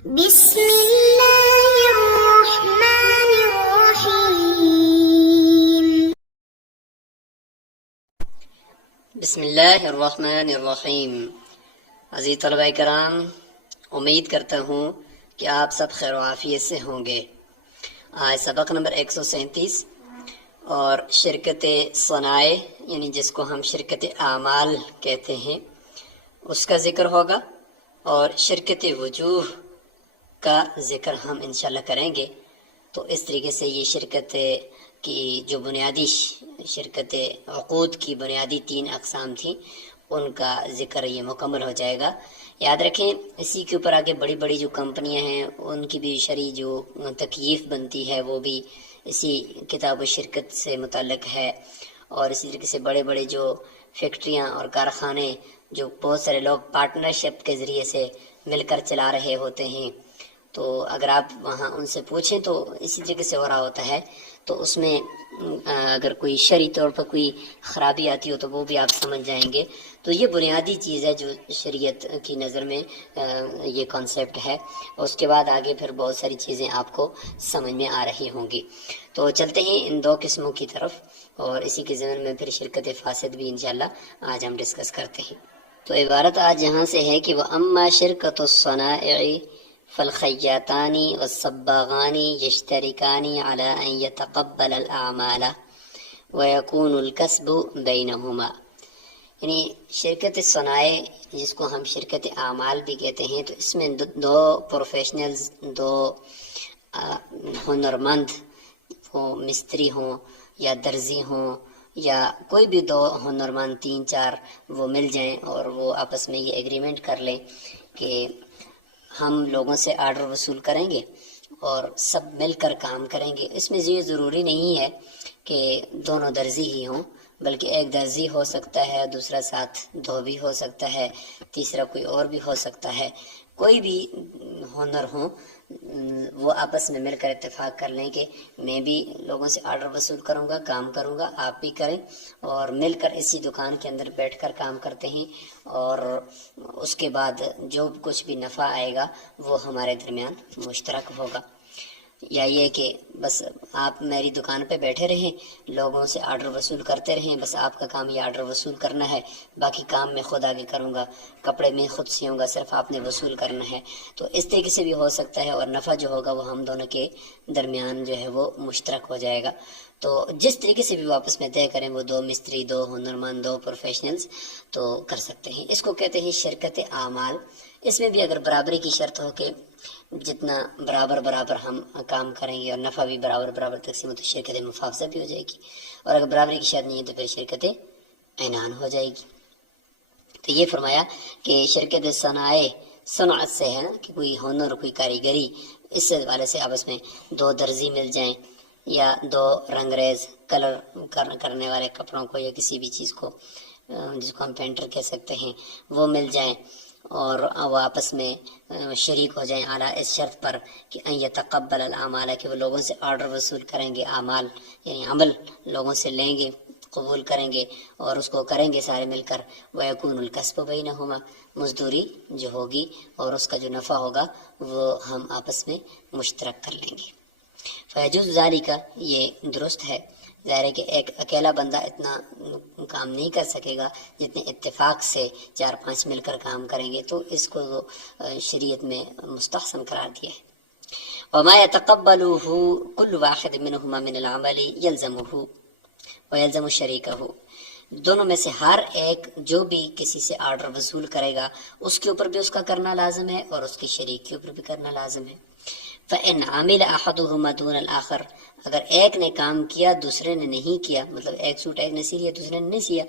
بسم اللہ الرحمن الرحیم۔ بسم اللہ الرحمن الرحیم۔ عزیز طلبہ کرام، امید کرتا ہوں کہ آپ سب خیر و عافیت سے ہوں گے۔ آج سبق نمبر 137 اور شرکت صنائع یعنی جس کو ہم شرکت اعمال کہتے ہیں اس کا ذکر ہوگا، اور شرکت وجوہ کا ذکر ہم انشاءاللہ کریں گے۔ تو اس طریقے سے یہ شرکت کی جو بنیادی شرکت عقود کی بنیادی 3 اقسام تھیں ان کا ذکر یہ مکمل ہو جائے گا۔ یاد رکھیں اسی کے اوپر آگے بڑی بڑی جو کمپنیاں ہیں ان کی بھی شرعی جو تکییف بنتی ہے وہ بھی اسی کتاب و شرکت سے متعلق ہے، اور اسی طریقے سے بڑے بڑے جو فیکٹریاں اور کارخانے جو بہت سارے لوگ پارٹنرشپ کے ذریعے سے مل کر چلا رہے ہوتے ہیں، تو اگر آپ وہاں ان سے پوچھیں تو اسی طریقے سے ہو رہا ہوتا ہے۔ تو اس میں اگر کوئی شرعی طور پر کوئی خرابی آتی ہو تو وہ بھی آپ سمجھ جائیں گے۔ تو یہ بنیادی چیز ہے جو شریعت کی نظر میں یہ کانسیپٹ ہے، اور اس کے بعد آگے پھر بہت ساری چیزیں آپ کو سمجھ میں آ رہی ہوں گی۔ تو چلتے ہیں ان 2 قسموں کی طرف، اور اسی کے ضمن میں پھر شرکت فاسد بھی انشاءاللہ آج ہم ڈسکس کرتے ہیں۔ تو عبارت آج یہاں سے ہے کہ وَأَمَّا شِرْكَةُ الصَّنَائِعِ فالخیاطان والصباغان یشترکان علی ان یتقبل الاعمال ویکون الکسب بینہما، یعنی شرکت صنائع جس کو ہم شرکت اعمال بھی کہتے ہیں، تو اس میں 2 پروفیشنلز، 2 ہنرمند، وہ مستری ہوں یا درزی ہوں یا کوئی بھی 2 ہنرمند 3-4 وہ مل جائیں اور وہ آپس میں یہ ایگریمنٹ کر لیں کہ ہم لوگوں سے آرڈر وصول کریں گے اور سب مل کر کام کریں گے۔ اس میں یہ ضروری نہیں ہے کہ دونوں درزی ہی ہوں، بلکہ ایک درزی ہو سکتا ہے، دوسرا ساتھ دھوبی ہو سکتا ہے، تیسرا کوئی اور بھی ہو سکتا ہے۔ کوئی بھی ہنر ہو وہ آپس میں مل کر اتفاق کر لیں کہ میں بھی لوگوں سے آرڈر وصول کروں گا، کام کروں گا، آپ بھی کریں، اور مل کر اسی دکان کے اندر بیٹھ کر کام کرتے ہیں، اور اس کے بعد جو کچھ بھی نفع آئے گا وہ ہمارے درمیان مشترک ہوگا۔ یا یہ کہ بس آپ میری دکان پہ بیٹھے رہیں، لوگوں سے آرڈر وصول کرتے رہیں، بس آپ کا کام یہ آرڈر وصول کرنا ہے، باقی کام میں خود آگے کروں گا، کپڑے میں خود سیوں گا، صرف آپ نے وصول کرنا ہے۔ تو اس طریقے سے بھی ہو سکتا ہے، اور نفع جو ہوگا وہ ہم دونوں کے درمیان جو ہے وہ مشترک ہو جائے گا۔ تو جس طریقے سے بھی وہ آپس میں طے کریں، وہ 2 مستری، 2 ہنرمند، 2 پروفیشنلز تو کر سکتے ہیں۔ اس کو کہتے ہیں شرکت اعمال۔ اس میں بھی اگر برابری کی شرط ہو کہ جتنا برابر برابر ہم کام کریں گے اور نفع بھی برابر برابر تقسیم ہو تو شرکت مفاوضہ بھی ہو جائے گی، اور اگر برابری کی شرط نہیں ہے تو پھر شرکت عنان ہو جائے گی۔ تو یہ فرمایا کہ شرکت صنائع صنعت سے ہے نا، کہ کوئی ہنر، کوئی کاریگری، اس سے والے سے آپس میں 2 درزی مل جائیں یا 2 رنگریز کلر کرنے والے کپڑوں کو یا کسی بھی چیز کو جس کو ہم پینٹر کہہ سکتے ہیں وہ مل جائیں، اور وہ آپس میں شریک ہو جائیں اعلیٰ اس شرط پر کہ ان یتقبل الاعمال، کہ وہ لوگوں سے آرڈر وصول کریں گے، اعمال یعنی عمل لوگوں سے لیں گے، قبول کریں گے اور اس کو کریں گے سارے مل کر۔ وَيَكُونُ الْكَسْبُ بَيْنَهُمَا، مزدوری جو ہوگی اور اس کا جو نفع ہوگا وہ ہم آپس میں مشترک کر لیں گے۔ فیجوز ذالک، یہ درست ہے۔ ظاہر ہے کہ ایک اکیلا بندہ اتنا کام نہیں کر سکے گا جتنے اتفاق سے 4-5 مل کر کام کریں گے، تو اس کو شریعت میں مستحسن قرار دیا ہے۔ وما يتقبله كل واحد منهما من العمل يلزمه ويلزم شريكه، دونوں میں سے ہر ایک جو بھی کسی سے آرڈر وصول کرے گا اس کے اوپر بھی اس کا کرنا لازم ہے اور اس کے شریک کے اوپر بھی کرنا لازم ہے۔ فَإِنْ عَمِلَ أَحَدُهُمَا دُونَ الْآخَرِ، اگر ایک نے کام کیا دوسرے نے نہیں کیا، مطلب ایک سوٹ ایک نے سی لیا دوسرے نے نہیں سیا،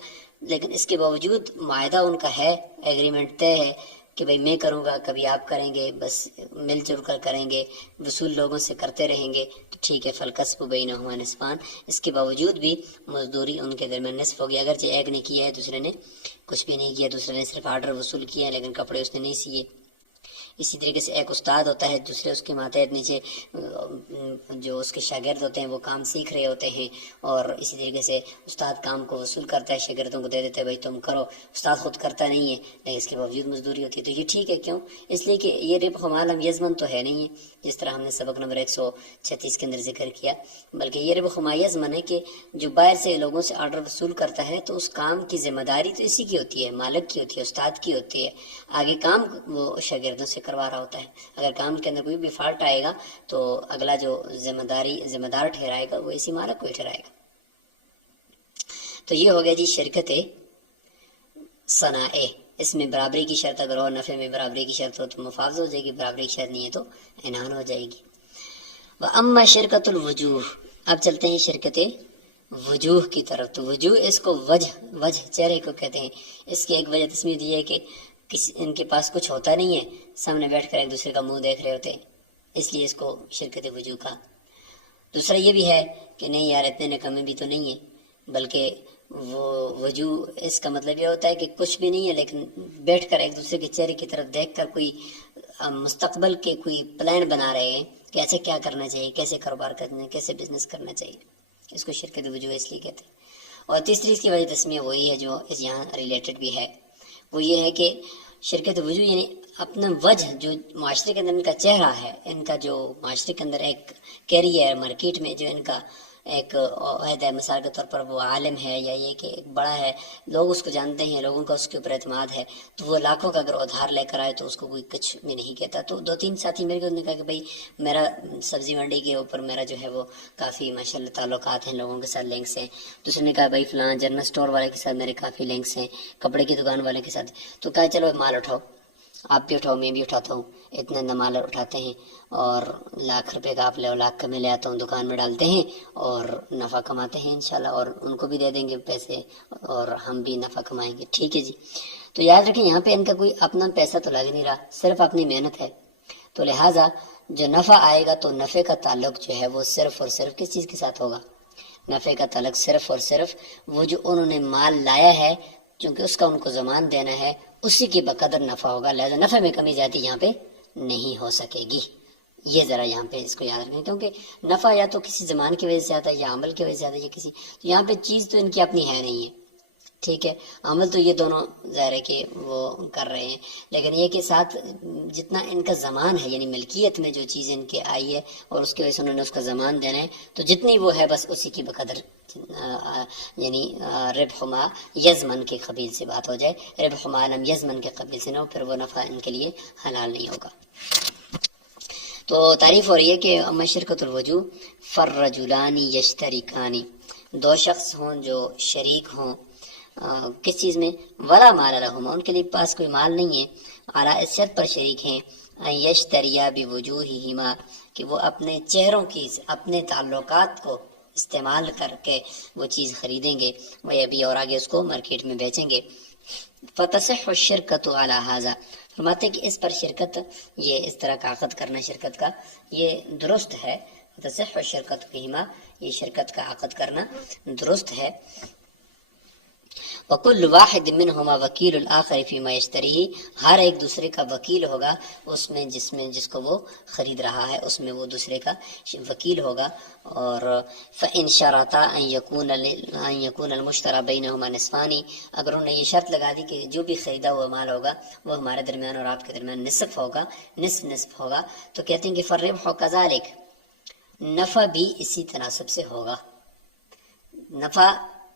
لیکن اس کے باوجود معاہدہ ان کا ہے، ایگریمنٹ طے ہے کہ بھئی میں کروں گا کبھی آپ کریں گے، بس مل جل کر کریں گے، وصول لوگوں سے کرتے رہیں گے، تو ٹھیک ہے۔ فالکسب بینہما نصفان، اس کے باوجود بھی مزدوری ان کے درمیان نصف ہوگی، اگرچہ ایک نے کیا ہے دوسرے نے کچھ بھی نہیں کیا، دوسرے نے صرف آرڈر وصول کیا ہے لیکن کپڑے اس نے نہیں سیے۔ اسی طریقے سے ایک استاد ہوتا ہے، دوسرے اس کے ماتحت نیچے جو اس کے شاگرد ہوتے ہیں وہ کام سیکھ رہے ہوتے ہیں، اور اسی طریقے سے استاد کام کو وصول کرتا ہے، شاگردوں کو دے دیتا ہے بھائی تم کرو، استاد خود کرتا نہیں ہے لیکن اس کے باوجود مزدوری ہوتی ہے. تو یہ ٹھیک ہے، کیوں؟ اس لیے کہ یہ ربح ما لم یضمن تو ہے نہیں ہے، جس طرح ہم نے سبق نمبر 136 کے اندر ذکر کیا، بلکہ یہ ربح ما یضمن ہے کہ جو باہر سے لوگوں سے آرڈر وصول کرتا ہے تو اس کام کی ذمہ داری تو اسی کی ہوتی ہے، مالک کی ہوتی ہے، استاد کی ہوتی ہے. آگے کام وہ شاگردوں سے کروا رہا ہوتا ہے. اگر کام کے اندر کوئی بھی فالٹ آئے گا تو اگلا جو ذمہ دار ٹھہرائے گا وہ اسی مالک کو ہی ٹھہرائے گا. تو یہ ہو گیا جی شرکت صنائع. اس میں برابری کی شرط اگر ہو، نفع میں برابری کی شرط ہو تو مفاوضہ ہو جائے گی، برابری کی شرط نہیں ہے تو عنان ہو جائے گی. وَأَمَّا شرکت الوجوہ. اب چلتے ہیں شرکت وجوہ کی طرف. تو وجوہ اس کو وجہ چہرے کو کہتے ہیں. اس کی ایک وجہ تسمیہ دی ہے کہ ان کے پاس کچھ ہوتا نہیں ہے، سامنے بیٹھ کر ایک دوسرے کا منہ دیکھ رہے ہوتے ہیں، اس لیے اس کو شرکت وجوہ کا. دوسرا یہ بھی ہے کہ نہیں یار اتنے نکمے بھی تو نہیں ہے، بلکہ وہ وجوہ اس کا مطلب یہ ہوتا ہے کہ کچھ بھی نہیں ہے لیکن بیٹھ کر ایک دوسرے کے چہرے کی طرف دیکھ کر کوئی مستقبل کے کوئی پلان بنا رہے ہیں کہ ایسے کیا کرنا چاہیے، کیسے کاروبار کرنا ہے، کیسے بزنس کرنا چاہیے. اس کو شرکت وجوہ اس لیے کہتے ہیں. اور تیسری اس کی وجہ تسمیہ وہی ہے جو اس یہاں ریلیٹڈ بھی ہے، وہ یہ ہے کہ شرکت وجوہ یعنی اپنا وجہ جو معاشرے کے اندر ان کا چہرہ ہے، ان کا جو معاشرے کے اندر ایک کیریئر مارکیٹ میں جو ان کا ایک عہد ہے، مثال کے طور پر وہ عالم ہے یا یہ کہ ایک بڑا ہے، لوگ اس کو جانتے ہیں، لوگوں کا اس کے اوپر اعتماد ہے، تو وہ لاکھوں کا اگر ادھار لے کر آئے تو اس کو کوئی کچھ بھی نہیں کہتا. تو 2-3 ساتھی میرے کو نے کہا کہ بھائی میرا سبزی منڈی کے اوپر میرا جو ہے وہ کافی ماشاءاللہ تعلقات ہیں، لوگوں کے ساتھ لنکس ہیں. دوسرے نے کہا بھائی فلاں جنرل اسٹور والے کے ساتھ میرے کافی لنکس ہیں، کپڑے کی دکان والے کے ساتھ. تو کہا چلو مال اٹھاؤ، آپ بھی اٹھاؤ، میں بھی اٹھاتا ہوں. اتنا مال اٹھاتے ہیں اور لاکھ روپے کا آپ لاکھ کا میں لے آتا ہوں، دکان میں ڈالتے ہیں اور نفع کماتے ہیں انشاءاللہ، اور ان کو بھی دے دیں گے پیسے اور ہم بھی نفع کمائیں گے. ٹھیک ہے جی. تو یاد رکھیں یہاں پہ ان کا کوئی اپنا پیسہ تو لگ نہیں رہا، صرف اپنی محنت ہے. تو لہٰذا جو نفع آئے گا تو نفع کا تعلق جو ہے وہ صرف اور صرف کس چیز کے ساتھ ہوگا؟ نفع کا تعلق صرف اور صرف وہ جو انہوں نے مال لایا ہے، چونکہ اس کا ان کو ضمان دینا ہے، اسی کی بقدر نفع ہوگا. لہذا نفع میں کمی زیادتی یہاں پہ نہیں ہو سکے گی. یہ ذرا یہاں پہ اس کو یاد رکھیں، کیونکہ نفع یا تو کسی زمان کی وجہ سے آتا ہے یا عمل کی وجہ سے آتا ہے یا کسی، تو یہاں پہ چیز تو ان کی اپنی ہے نہیں ہے. ٹھیک ہے، عمل تو یہ دونوں ظاہر ہے کہ وہ کر رہے ہیں، لیکن یہ کہ ساتھ جتنا ان کا زمان ہے یعنی ملکیت میں جو چیز ان کے آئی ہے اور اس کی وجہ سے انہوں نے اس کا زمان دینا ہے، تو جتنی وہ ہے بس اسی کی بقدر یعنی ربح ما یضمن کے قبیل سے بات ہو جائے، ربح ما لم یضمن کے قبیل سے نہ ہو، پھر وہ نفع ان کے لیے حلال نہیں ہوگا. تو تعریف ہو رہی ہے کہ اما شرکت الوجوہ فالرجلان یشترکان، 2 شخص ہوں جو شریک ہوں کس چیز میں؟ ولا مال لہما، ان کے لیے پاس کوئی مال نہیں ہے، اعلیٰ اس شرط پر شریک ہیں ان یشتریا بوجوہہما، کہ وہ اپنے چہروں کی اپنے تعلقات کو استعمال کر کے وہ چیز خریدیں گے، وہ ابھی اور آگے اس کو مارکیٹ میں بیچیں گے. فتصح الشرکۃ علی ھذا، فرماتے کہ اس پر شرکت، یہ اس طرح کا عقد کرنا شرکت کا یہ درست ہے. فتصح الشرکۃ فیہما، یہ شرکت کا عقد کرنا درست ہے. وَكُلُّ وَاحِدٍ مِّنْهُمَا وَكِيلُ الْآخَرِ فِي مَا يَشْتَرِيهِ، ہر ایک دوسرے کا وکیل ہوگا اس میں جس کو وہ خرید رہا ہے، اس میں وہ دوسرے کا وکیل ہوگا. اور فَإِن شَرَطَا أَن يَكُونَ الْمُشْتَرَى بَيْنَهُمَا نِصْفَانِ، اگر انہوں نے یہ شرط لگا دی کہ جو بھی خریدا ہوا مال ہوگا وہ ہمارے درمیان اور آپ کے درمیان نصف ہوگا، نصف ہوگا، تو کہتے ہیں کہ فَالرِّبْحُ كَذَلِكَ، نفع بھی اسی تناسب سے ہوگا. نفع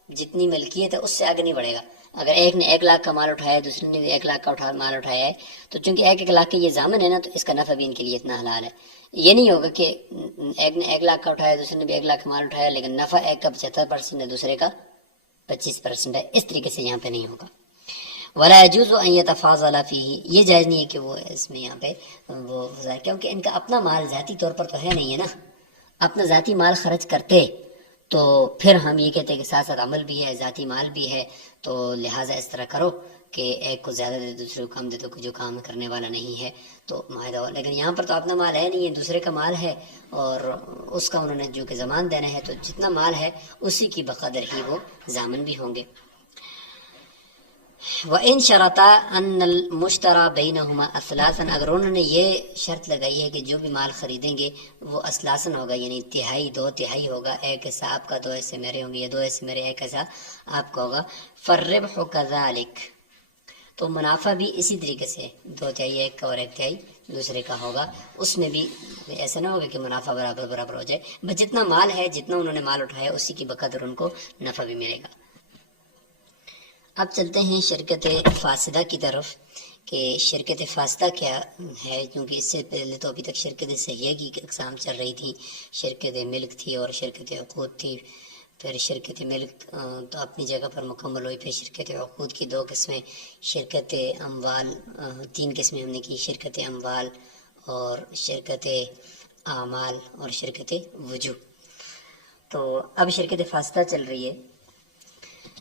جتنی ملکیت ہے اس سے آگے نہیں بڑھے گا. اگر ایک نے 1 لاکھ کا مال اٹھایا ہے، دوسرے نے بھی 1 لاکھ کا مال اٹھایا ہے، تو چونکہ 1 لاکھ کے یہ ضامن ہے نا، تو اس کا نفع بھی ان کے لیے اتنا حلال ہے. یہ نہیں ہوگا کہ ایک نے 1 لاکھ کا اٹھایا، دوسرے نے بھی 1 لاکھ کا مال اٹھایا، لیکن نفع ایک کا 75% ہے، دوسرے کا 25% ہے. اس طریقے سے یہاں پہ نہیں ہوگا. ولا يجوز ان يتفاضل فيه، یہ جائز نہیں ہے کہ وہ اس میں یہاں پہ وہ، کیونکہ ان کا اپنا مال ذاتی طور پر تو ہے نہیں ہے نا، اپنا ذاتی مال خرچ کرتے تو پھر ہم یہ کہتے ہیں کہ ساتھ ساتھ عمل بھی ہے، ذاتی مال بھی ہے، تو لہٰذا اس طرح کرو کہ ایک کو زیادہ دے دوسرے کو کم دے، تو جو کام کرنے والا نہیں ہے تو معاہدہ ہو. لیکن یہاں پر تو اپنا مال ہے نہیں ہے، دوسرے کا مال ہے اور اس کا انہوں نے جو کہ ضمان دینا ہے، تو جتنا مال ہے اسی کی بقدر ہی وہ ضامن بھی ہوں گے. وَإِن شَرَطَا أَنَّ الْمُشْتَرَى بَيْنَهُمَا أَثْلَاثًا، اگر انہوں نے یہ شرط لگائی ہے کہ جو بھی مال خریدیں گے وہ اثلاثاً ہوگا، یعنی تہائی، 2/3 ہوگا، ایک حصہ آپ کا 2 حصے میرے ہوں گے، یا 2 حصے میرے 1 حصہ آپ کا ہوگا، فَالرِّبْحُ كَذَلِكَ، تو منافع بھی اسی طریقے سے 2/3 ایک کا اور 1/3 دوسرے کا ہوگا، اس میں بھی ایسا نہ ہوگا کہ منافع برابر برابر ہو جائے، بس جتنا مال ہے، جتنا انہوں نے مال اٹھایا اسی کی بقدر ان کو نفع بھی ملے گا۔ اب چلتے ہیں شرکت فاسدہ کی طرف کہ شرکت فاسدہ کیا ہے، کیونکہ اس سے پہلے تو ابھی تک شرکت صحیحہ کی اقسام چل رہی تھی، شرکت ملک تھی اور شرکت عقود تھی، پھر شرکت ملک تو اپنی جگہ پر مکمل ہوئی، پھر شرکت عقود کی 2 قسمیں، شرکت اموال 3 قسمیں ہم نے کی، شرکت اموال اور شرکت اعمال اور شرکت وجوہ۔ تو اب شرکت فاسدہ چل رہی ہے۔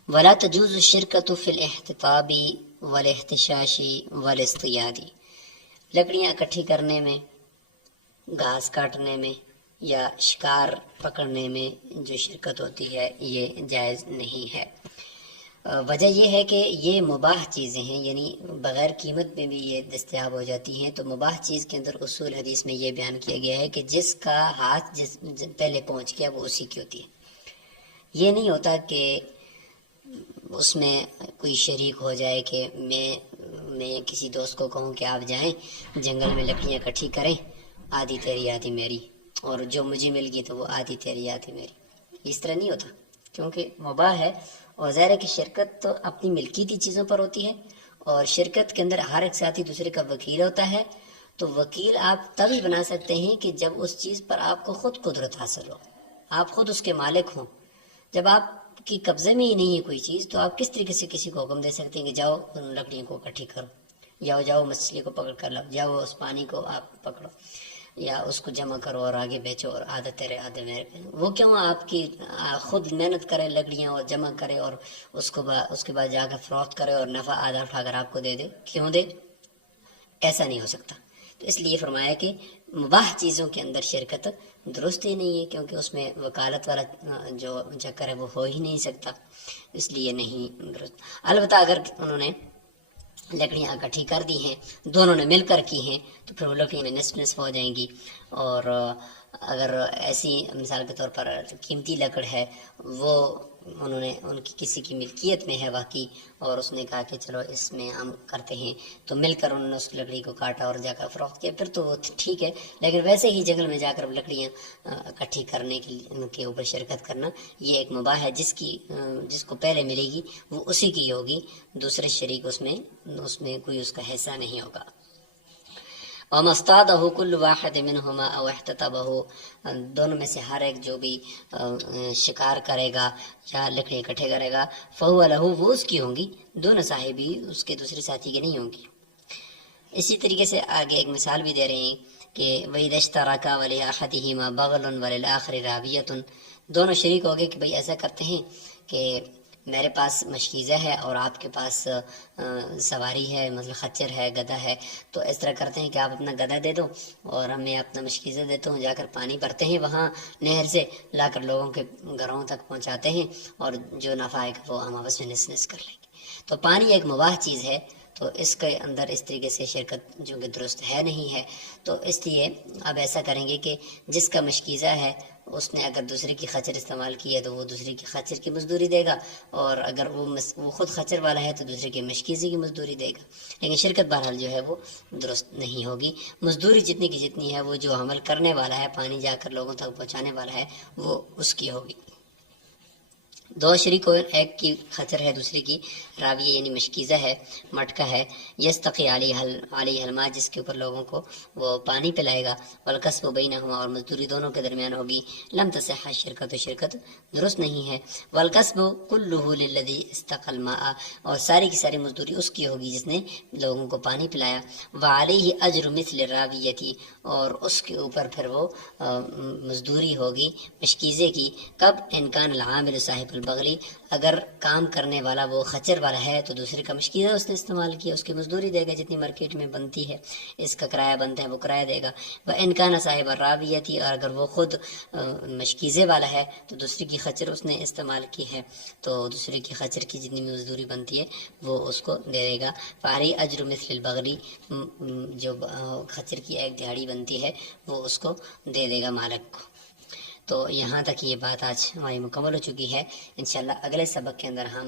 ولا تجوز الشرکۃ فی الاحتطاب والاحتشاش والاصطیاد، لکڑیاں اکٹھی کرنے میں، گھاس کاٹنے میں یا شکار پکڑنے میں جو شرکت ہوتی ہے یہ جائز نہیں ہے۔ وجہ یہ ہے کہ یہ مباح چیزیں ہیں، یعنی بغیر قیمت میں بھی یہ دستیاب ہو جاتی ہیں، تو مباح چیز کے اندر اصول حدیث میں یہ بیان کیا گیا ہے کہ جس کا ہاتھ جس پہلے پہنچ گیا وہ اسی کی ہوتی ہے۔ یہ نہیں ہوتا کہ اس میں کوئی شریک ہو جائے کہ میں کسی دوست کو کہوں کہ آپ جائیں جنگل میں لکڑیاں اکٹھی کریں، آدھی تیری آدھی میری، اور جو مجھے مل گئی تو وہ آدھی تیری آدھی میری، اس طرح نہیں ہوتا، کیونکہ مباح ہے۔ اور ظاہر ہے کہ شرکت تو اپنی ملکیتی چیزوں پر ہوتی ہے، اور شرکت کے اندر ہر ایک ساتھی دوسرے کا وکیل ہوتا ہے، تو وکیل آپ تبھی بنا سکتے ہیں کہ جب اس چیز پر آپ کو خود قدرت حاصل ہو، آپ خود اس کے مالک ہوں۔ جب آپ کی قبضے میں ہی نہیں ہے کوئی چیز تو آپ کس طریقے سے کسی کو حکم دے سکتے ہیں کہ جاؤ ان لکڑیوں کو اکٹھی کرو، یا جاؤ مچھلی کو پکڑ کر لاؤ، جاؤ اس پانی کو آپ پکڑو یا اس کو جمع کرو اور آگے بیچو اور آدھا تیرے آدھے میرے۔ وہ کیوں آپ کی خود محنت کرے لکڑیاں اور جمع کرے اور اس کے بعد جا کر فروخت کرے اور نفع آدھا اٹھا کر آپ کو دے دے؟ کیوں دے؟ ایسا نہیں ہو سکتا۔ تو اس لیے فرمایا کہ مباح چیزوں کے اندر شرکت درست ہی نہیں ہے، کیونکہ اس میں وکالت والا جو چکر ہے وہ ہو ہی نہیں سکتا، اس لیے نہیں درست۔ البتہ اگر انہوں نے لکڑیاں اکٹھی کر دی ہیں، دونوں نے مل کر کی ہیں، تو پھر وہ لکڑیاں میں نصف نصف ہو جائیں گی، اور اگر ایسی مثال کے طور پر قیمتی لکڑ ہے، وہ انہوں نے ان کی کسی کی ملکیت میں ہے واقعی، اور اس نے کہا کہ چلو اس میں ہم کرتے ہیں، تو مل کر انہوں نے اس لکڑی کو کاٹا اور جا کر فروخت کیا، پھر تو وہ ٹھیک ہے۔ لیکن ویسے ہی جنگل میں جا کر لکڑیاں اکٹھی کرنے کے اوپر شرکت کرنا یہ ایک مباح ہے، جس کو پہلے ملے گی وہ اسی کی ہوگی، دوسرے شریک اس میں کوئی اس کا حصہ نہیں ہوگا۔ وَمَا اصْطَادَهُ كُلُّ وَاحِدٍ مِّنْهُمَا أَوْ احْتَطَبَهُ، دونوں میں سے ہر ایک جو بھی شکار کرے گا یا لکڑی اکٹھے کرے گا، فَهُوَ لَهُ، وہ اس کی ہوں گی، دون صاحبی، اس کے دوسرے ساتھی کی نہیں ہوں گی۔ اسی طریقے سے آگے ایک مثال بھی دے رہے ہیں کہ وَإِذَا اشْتَرَكَا وَلِأَحَدِهِمَا بَغْلٌ وَلِلْآخَرِ رَابِيَةٌ، دونوں شریک ہو گئے کہ بھئی ایسا کرتے ہیں کہ میرے پاس مشکیزہ ہے اور آپ کے پاس سواری ہے، مطلب خچر ہے، گدھا ہے، تو اس طرح کرتے ہیں کہ آپ اپنا گدھا دے دو اور میں اپنا مشکیزہ دیتا ہوں، جا کر پانی بھرتے ہیں وہاں نہر سے، لا کر لوگوں کے گھروں تک پہنچاتے ہیں، اور جو نفع آئے گا وہ ہم آپس میں نس نس کر لیں گے۔ تو پانی ایک مباح چیز ہے، تو اس کے اندر اس طریقے سے شرکت جو کہ درست ہے نہیں ہے، تو اس لیے اب ایسا کریں گے کہ جس کا مشکیزہ ہے اس نے اگر دوسرے کی خچر استعمال کی ہے تو وہ دوسرے کی خچر کی مزدوری دے گا، اور اگر وہ خود خچر والا ہے تو دوسرے کے مشکیزے کی مزدوری دے گا، لیکن شرکت بہرحال جو ہے وہ درست نہیں ہوگی۔ مزدوری جتنی کی جتنی ہے وہ جو عمل کرنے والا ہے، پانی جا کر لوگوں تک پہنچانے والا ہے، وہ اس کی ہوگی۔ دو شریک ہو، ایک کی خچر ہے دوسری کی راویہ یعنی مشکیزہ ہے، مٹکا ہے، یستقی علیہ الماء، جس کے اوپر لوگوں کو وہ پانی پلائے گا، والکسب بینہما، اور مزدوری دونوں کے درمیان ہوگی، لم تصح الشرکۃ، شرکت درست نہیں ہے۔ والکسب کلہ للذی استقى الماء، اور ساری کی ساری مزدوری اس کی ہوگی جس نے لوگوں کو پانی پلایا، وعلیہ اجر مثل الراویۃ، اور اس کے اوپر پھر وہ مزدوری ہوگی مشکیزے کی، کب؟ ان کان العامل صاحب البغلی، اگر کام کرنے والا وہ خچر والا ہے تو دوسرے کا مشکیزہ اس نے استعمال کیا، اس کی مزدوری دے گا جتنی مارکیٹ میں بنتی ہے، اس کا کرایہ بنتا ہے وہ کرایہ دے گا۔ وَإِنْ كَانَ صَاحِبَ الرَّابِيَةِ، اور اگر وہ خود مشکیزے والا ہے تو دوسری کی خچر اس نے استعمال کی ہے تو دوسرے کی خچر کی جتنی مزدوری بنتی ہے وہ اس کو دے دے گا۔ فَعَلَيْهِ أَجْرُ مِثْلِ الْبَغْلِ، جو خچر کی ایک دہاڑی بنتی ہے وہ اس کو دے دے گا مالک کو۔ تو یہاں تک یہ بات آج ہماری مکمل ہو چکی ہے۔ انشاءاللہ اگلے سبق کے اندر ہم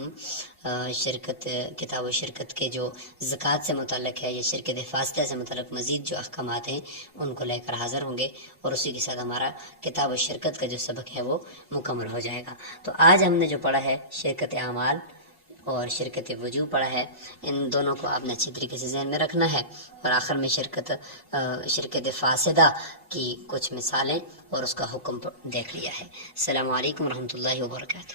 شرکت، کتاب و شرکت کے جو زکوٰۃ سے متعلق ہے یا شرکت فاسدہ سے متعلق مزید جو احکامات ہیں ان کو لے کر حاضر ہوں گے، اور اسی کے ساتھ ہمارا کتاب و شرکت کا جو سبق ہے وہ مکمل ہو جائے گا۔ تو آج ہم نے جو پڑھا ہے شرکت اعمال اور شرکت وجوب پڑھا ہے، ان دونوں کو آپ نے اچھی طریقے سے ذہن میں رکھنا ہے، اور آخر میں شرکت فاسدہ کی کچھ مثالیں اور اس کا حکم دیکھ لیا ہے۔ السلام علیکم ورحمۃ اللہ وبرکاتہ۔